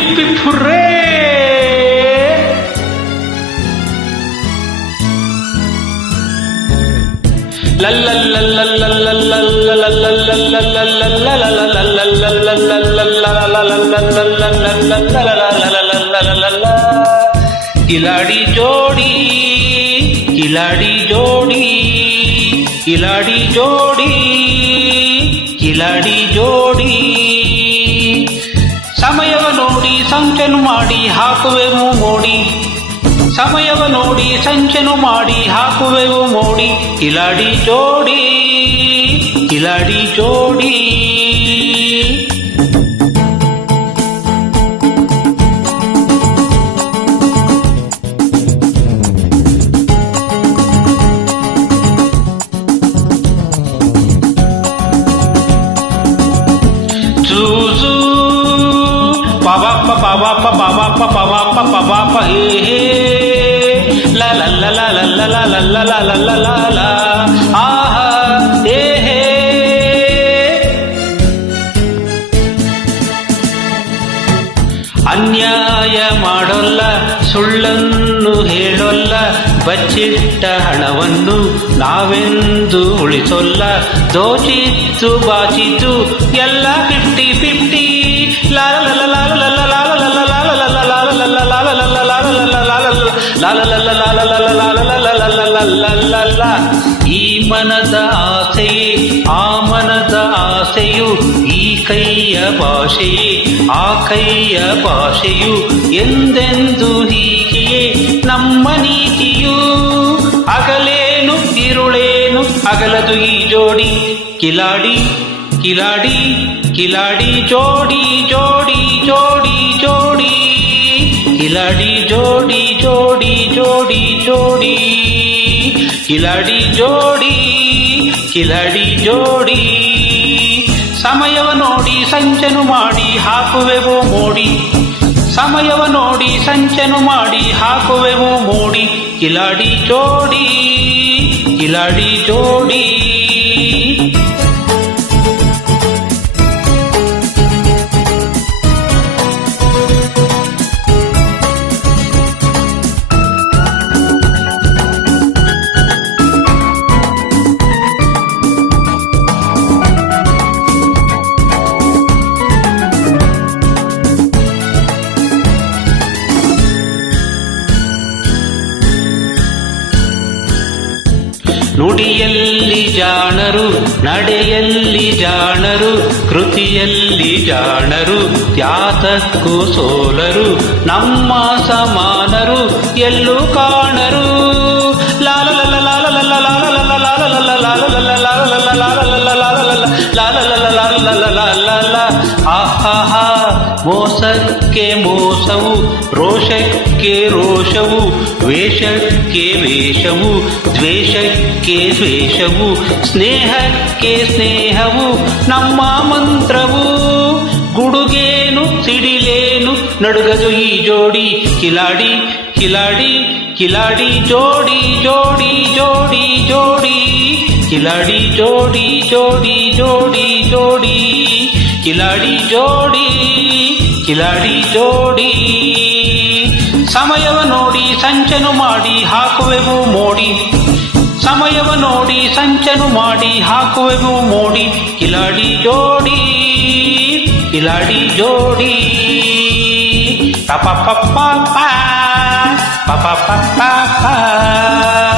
Hip hip hurray. Kiladi ಜೋಡಿ ಕಿಲಾಡಿ ಜೋಡಿ ಕಿಲಾಡಿ ಜೋಡಿ ಕಿಲಾಡಿ ಜೋಡಿ. ಸಮಯವ ನೋಡಿ ಸಂಚನು ಮಾಡಿ ಹಾಕುವೆವು ಮೋಡಿ. ಸಮಯವ ನೋಡಿ ಸಂಚನು ಮಾಡಿ ಹಾಕುವೆವು ಮೋಡಿ. ಕಿಲಾಡಿ ಜೋಡಿ ಕಿಲಾಡಿ ಜೋಡಿ. ಜೂಜು ಪಾವಾಪ ಪಾವಾಪ ಪಾವಾಪ ಪಾವಾಪ ಪಾವಾಪ ಹೇ ಹೇ ಲ ಲ ಲ ಲ ಲ ಲ ಲ ಲ ಲ ಲ ಲ ಲ ಲ ಲ ಆಹಾ ಹೇ ಹೇ. ಅನ್ಯಾಯ ಮಾಡೋಲ್ಲ, ಸುಳ್ಳನ್ನು ಹೇಳೋಲ್ಲ, ಬಚ್ಚಿಟ್ಟ ಹಣವನ್ನು ನಾವೆಂದು ಉಳಿಸೋಲ್ಲ. ದೋಚಿತ್ತು ಬಾಚಿತು ಎಲ್ಲ 50-50. ಈ ಮನದ ಆಸೆಯೇ ಆ ಮನದ ಆಸೆಯು, ಈ ಕೈಯ ಭಾಷೆಯೇ ಆ ಕೈಯ ಭಾಷೆಯು. ಎಂದೆಂದು ಹೀಗೆಯೇ ನಮ್ಮ ನೀತಿಯು. ಅಗಲೇನು ಇರುಳೇನು ಅಗಲದು ಈ ಜೋಡಿ. ಕಿಲಾಡಿ ಕಿಲಾಡಿ ಕಿಲಾಡಿ ಜೋಡಿ ಜೋಡಿ ಜೋಡಿ ಜೋಡಿ. ಕಿಲಾಡಿ ಜೋಡಿ ಜೋಡಿ ಜೋಡಿ ಜೋಡಿ. ಕಿಲಾಡಿ ಜೋಡಿ ಕಿಲಾಡಿ ಜೋಡಿ. ಸಮಯವ ನೋಡಿ ಸಂಚನು ಮಾಡಿ ಹಾಕುವೆವು ಮೋಡಿ. ಸಮಯವ ನೋಡಿ ಸಂಚನು ಮಾಡಿ ಹಾಕುವೆವು ಮೋಡಿ. ಕಿಲಾಡಿ ಜೋಡಿ ಕಿಲಾಡಿ ಜೋಡಿ. ನುಡಿಯಲ್ಲಿ ಜಾಣರು, ನಡೆಯಲ್ಲಿ ಜಾಣರು, ಕೃತಿಯಲ್ಲಿ ಜಾಣರು, ತ್ಯಾತಕ್ಕೂ ಸೋಲರು, ನಮ್ಮ ಸಮಾನರು ಎಲ್ಲೂ ಕಾಣರು. ಆಹಾ ಮೋಸಕ್ಕೆ ಮೋಸವು, ರೋಷಕ್ಕೆ ರೋಷವು, ವೇಷಕ್ಕೆ ವೇಷವು, ದ್ವೇಷಕ್ಕೆ ದ್ವೇಷವು, ಸ್ನೇಹಕ್ಕೆ ಸ್ನೇಹವು ನಮ್ಮ ಮಂತ್ರವು. ಗುಡುಗೇನು ಸಿಡಿಲೇನು ನಡುಗದು ಈ ಜೋಡಿ. ಕಿಲಾಡಿ ಕಿಲಾಡಿ ಕಿಲಾಡಿ ಜೋಡಿ ಜೋಡಿ ಜೋಡಿ ಜೋಡಿ. ಕಿಲಾಡಿ ಜೋಡಿ ಜೋಡಿ ಜೋಡಿ ಜೋಡಿ. ಕಿಲಾಡಿ ಜೋಡಿ ಕಿಲಾಡಿ ಜೋಡಿ. ಸಮಯವ ನೋಡಿ ಸಂಚನು ಮಾಡಿ ಹಾಕುವೆವು ಮೋಡಿ. ಸಮಯವ ನೋಡಿ ಸಂಚನು ಮಾಡಿ ಹಾಕುವೆವು ಮೋಡಿ. ಕಿಲಾಡಿ ಜೋಡಿ ಕಿಲಾಡಿ ಜೋಡಿ. ಪ ಪ ಪ ಪ ಪ ಪ ಪ ಪ ಪ.